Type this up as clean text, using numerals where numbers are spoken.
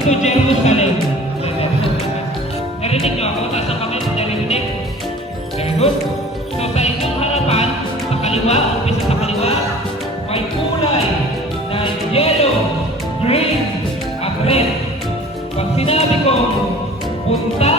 to Jerusalem. Narinig nyo ako? Nasa comment, narinig? Very good. So sa inyong harapan, sa kaliwa, umpisa sa kaliwa, may kulay na yellow, green, at red. Pag sinabi ko, punta